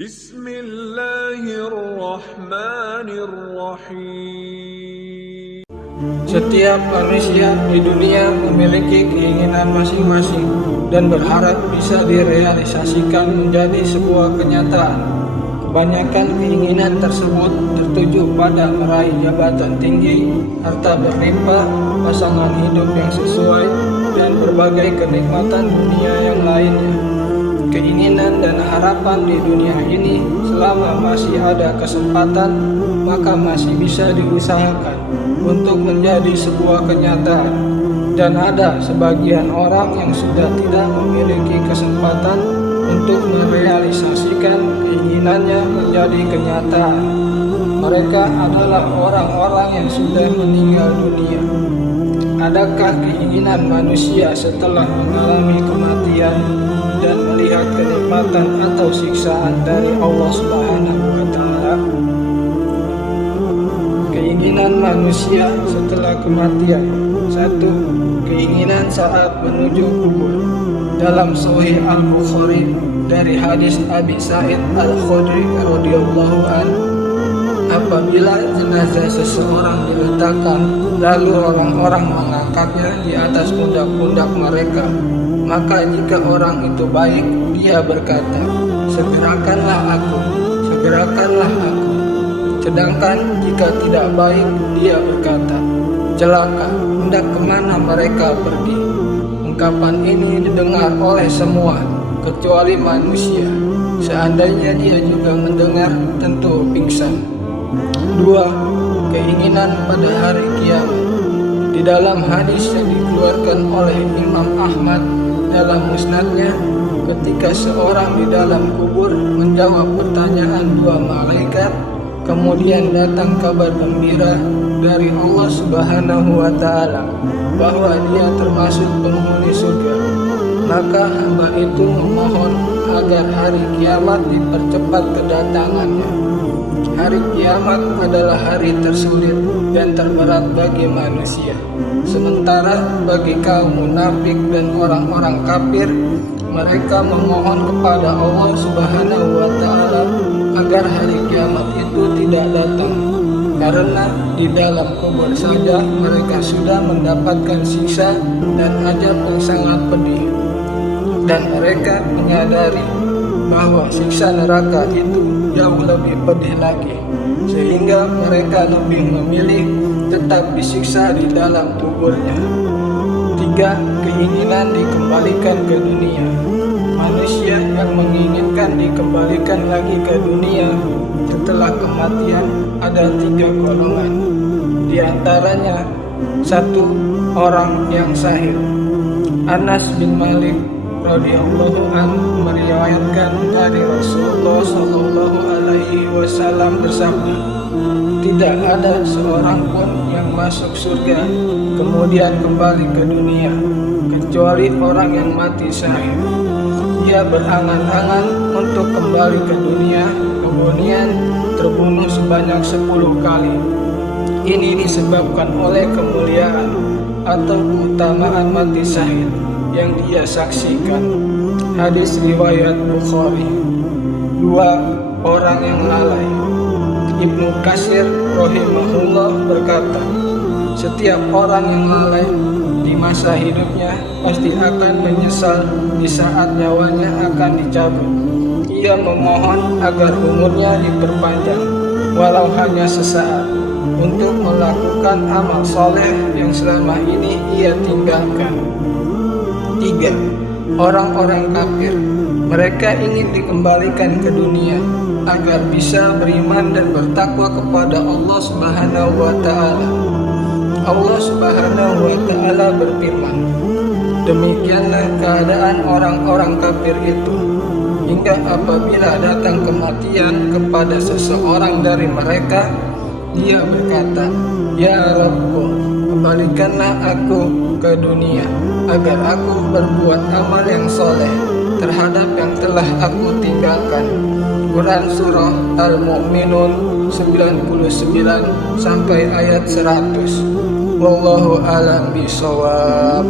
Bismillahirrahmanirrahim. Setiap manusia di dunia memiliki keinginan masing-masing dan berharap bisa direalisasikan menjadi sebuah kenyataan. Kebanyakan keinginan tersebut tertuju pada meraih jabatan tinggi, harta berlimpah, pasangan hidup yang sesuai, dan berbagai kenikmatan dunia yang lainnya. Keinginan dan harapan di dunia ini selama masih ada kesempatan, maka masih bisa diusahakan untuk menjadi sebuah kenyataan. Dan ada sebagian orang yang sudah tidak memiliki kesempatan untuk merealisasikan keinginannya menjadi kenyataan. Mereka adalah orang-orang yang sudah meninggal dunia. Adakah keinginan manusia setelah mengalami kematian dan melihat kenikmatan atau siksaan dari Allah Subhanahu wa Ta'ala? Keinginan manusia setelah kematian. 1. Keinginan saat menuju kubur. Dalam Sahih Al-Bukhari dari hadis Abi Sa'id Al-Khudri radhiyallahu anhu, apabila jenazah seseorang diletakkan, lalu orang-orang mengangkatnya di atas pundak-pundak mereka, maka jika orang itu baik, dia berkata, segerakanlah aku, segerakanlah aku. Sedangkan jika tidak baik, dia berkata, celaka, hendak kemana mereka pergi. Ungkapan ini didengar oleh semua, kecuali manusia. Seandainya dia juga mendengar, tentu pingsan. 2. Keinginan pada hari kiamat. Di dalam hadis yang dikeluarkan oleh Imam Ahmad dalam musnadnya, ketika seorang di dalam kubur menjawab pertanyaan dua malaikat, kemudian datang kabar gembira dari Allah Subhanahu wa Ta'ala bahwa dia termasuk penghuni surga, maka hamba itu memohon agar hari kiamat dipercepat kedatangannya. Hari kiamat adalah hari tersulit dan terberat bagi manusia. Sementara bagi kaum munafik dan orang-orang kafir, mereka memohon kepada Allah Subhanahu wa Ta'ala agar hari kiamat itu tidak datang, karena di dalam kubur saja mereka sudah mendapatkan siksa dan azab yang sangat pedih, dan mereka menyadari bahwa siksa neraka itu jauh lebih pedih lagi, sehingga mereka lebih memilih tetap disiksa di dalam kuburnya. 3. Keinginan dikembalikan ke dunia. Manusia yang menginginkan dikembalikan lagi ke dunia setelah kematian ada 3 golongan. Di antaranya, 1. Orang yang sahih. Anas bin Malik radhiyallahu anhu meriwayatkan dari Rasulullah sallallahu alaihi wasallam bersabda, tidak ada seorang pun yang masuk surga kemudian kembali ke dunia kecuali orang yang mati syahid. Dia berangan-angan untuk kembali ke dunia, kemudian terbunuh sebanyak 10 kali. Ini disebabkan oleh kemuliaan atau keutamaan mati syahid yang dia saksikan. Hadis riwayat Bukhari. 2. Orang yang lalai. Ibnu Katsir rahimahullah berkata, setiap orang yang lalai di masa hidupnya pasti akan menyesal di saat nyawanya akan dicabut. Ia memohon agar umurnya diperpanjang walau hanya sesaat untuk melakukan amal soleh yang selama ini ia tinggalkan. 3. Orang-orang kafir. Mereka ingin dikembalikan ke dunia agar bisa beriman dan bertakwa kepada Allah Subhanahu wa Ta'ala. Allah Subhanahu wa Ta'ala berfirman, demikianlah keadaan orang-orang kafir itu, hingga apabila datang kematian kepada seseorang dari mereka, dia berkata, ya Rabbku, kembalikanlah aku ke dunia agar aku berbuat amal yang soleh terhadap yang telah aku tinggalkan. Quran Surah Al-Mu'minun 99 sampai ayat 100. Wallahu a'lam bishawab.